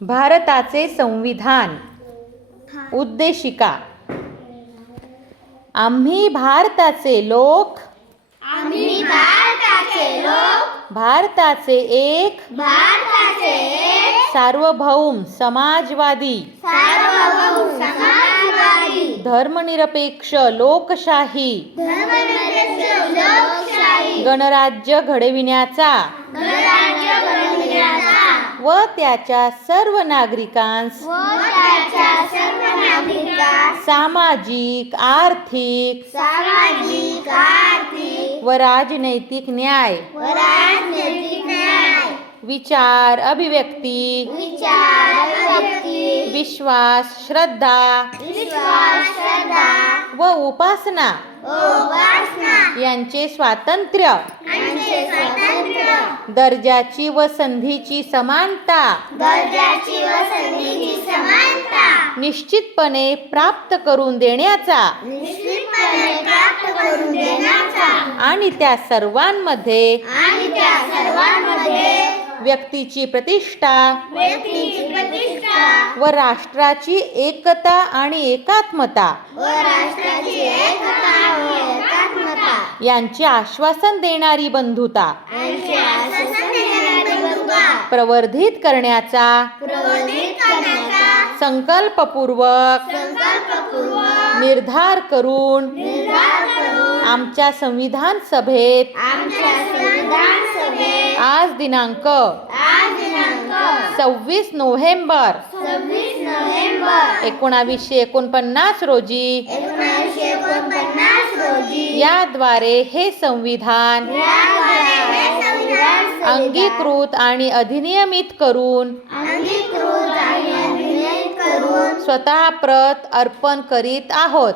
भारताचे संविधान. उद्देशिका. आम्ही भारताचे लोक भारताचे एक सार्वभौम समाजवादी धर्मनिरपेक्ष लोकशाही गणराज्य घडविण्याचा व त्याच्या सर्व नागरिकांस सामाजिक आर्थिक व राजनैतिक न्याय विचार अभिव्यक्ती विश्वास श्रद्धा व उपासना यांचे स्वातंत्र्य दर्जाची व संधीची समानता निश्चितपणे प्राप्त करून देण्याचा आणि त्या सर्वांमध्ये व्यक्तीची प्रतिष्ठा व राष्ट्राची एकता आणि एकात्मता यांचे आश्वासन देणारी बंधुता प्रवर्धित करण्याचा संकल्पपूर्वक निर्धार करून आमच्या संविधान सभेत आज दिनांक 26 नोव्हेंबर 1949 रोजी याद्वारे हे संविधान अंगीकृत आणि अधिनियमित करून स्वतः प्रत अर्पण करीत आहोत.